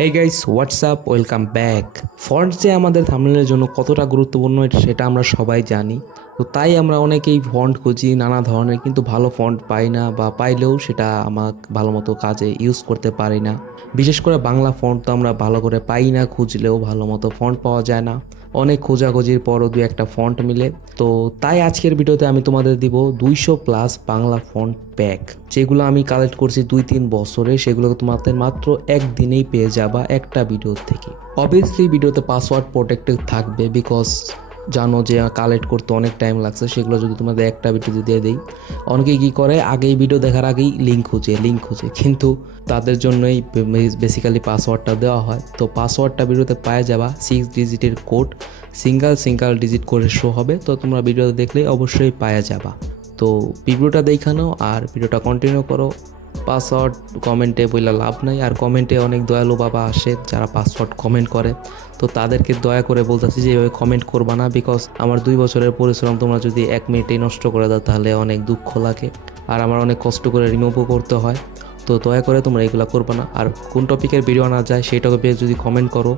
Hey guys, WhatsApp, welcome back. Font যে আমাদের থাম্বনেলের জন্য কতটা গুরুত্বপূর্ণ সেটা আমরা সবাই জানি। তো তাই আমরা অনেকেই ফন্ট খুঁজি নানা ধরনের, কিন্তু ভালো ফন্ট পাই না, বা পাইলেও সেটা আমার ভালো মতো কাজে ইউজ করতে পারি না। বিশেষ করে বাংলা ফন্ট তো আমরা ভালো করে পাই না, খুঁজলেও ভালো মতো ফন্ট পাওয়া যায় না। অনেক খোঁজাখুঁজির পরও দু একটা ফন্ট মিলে। তো তাই আজকের ভিডিওতে আমি তোমাদের দিব 200+ বাংলা ফন্ট প্যাক, যেগুলো আমি কালেক্ট করছি 2-3 বছরে। সেগুলো তোমাদের মাত্র একদিনেই পেয়ে যাবা একটা ভিডিও থেকে। অবভিয়াসলি ভিডিওতে পাসওয়ার্ড প্রোটেক্টেড থাকবে, বিকজ জানো যে কালেক্ট করতে অনেক টাইম লাগছে। সেগুলো যদি তোমাদের একটা ভিডিওতে দিয়ে দিই, অনেকেই কী করে, আগেই ভিডিও দেখার আগেই লিঙ্ক খুঁজে, কিন্তু তাদের জন্যই বেসিক্যালি পাসওয়ার্ডটা দেওয়া হয়। তো পাসওয়ার্ডটা ভিডিওতে পাওয়া যাবা 6 ডিজিটের কোড, সিঙ্গেল ডিজিট করে শো হবে। তো তোমরা ভিডিওতে দেখলে অবশ্যই পাওয়া যাবা। তো ভিডিওটা দেখানো আর ভিডিওটা কন্টিনিউ করো। পাসওয়ার্ড কমেন্টে বইলা লাভ নাই, আর কমেন্টে অনেক দয়ালু বাবা আসে যারা পাসওয়ার্ড কমেন্ট করে। তো তাদেরকে দয়া করে বলতেছি যে এভাবে কমেন্ট করবা না, বিকজ আমার 2 বছরের পরিশ্রম তোমরা যদি 1 মিনিটেই নষ্ট করে দাও তাহলে অনেক দুঃখ লাগে, আর আমার অনেক কষ্ট করে রিমুভও করতে হয়। তো দয়া করে তোমরা এগুলো করবে না। আর কোন টপিকের ভিডিও আনা যায় সেটাকে পেয়ে যদি কমেন্ট করো,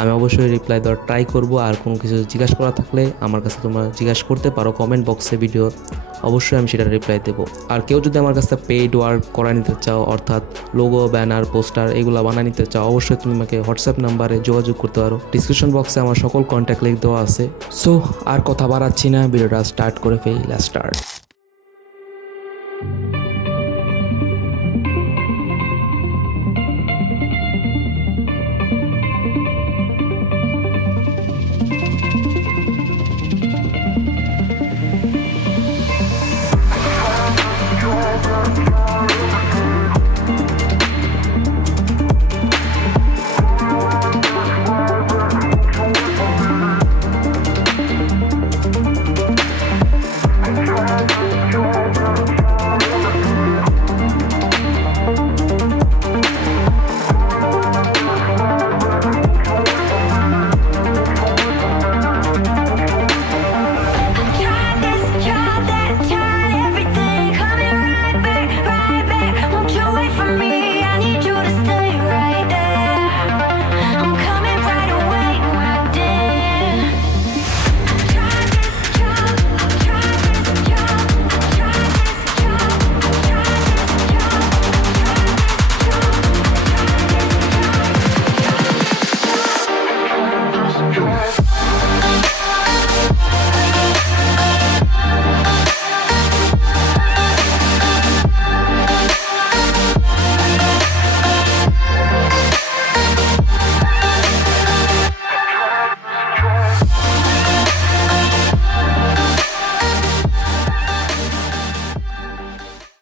আমি অবশ্যই রিপ্লাই দেওয়ার ট্রাই করব। আর কোনো কিছু জিজ্ঞাসা করা থাকলে আমার কাছে তোমরা জিজ্ঞাসা করতে পারো কমেন্ট বক্সে ভিডিওর, অবশ্যই আমি সেটা রিপ্লাই দেবো। আর কেউ যদি আমার কাছে পেইড ওয়ার্ক করা নিতে চাও, অর্থাৎ লোগো, ব্যানার, পোস্টার এগুলো বানিয়ে নিতে চাও, অবশ্যই তুমি আমাকে হোয়াটসঅ্যাপ নাম্বারে যোগাযোগ করতে পারো। ডিসক্রিপশন বক্সে আমার সকল কন্ট্যাক্ট লিঙ্ক দেওয়া আছে। সো আর কথা বাড়াচ্ছি না, ভিডিওটা স্টার্ট করে ফেলি। Let's start.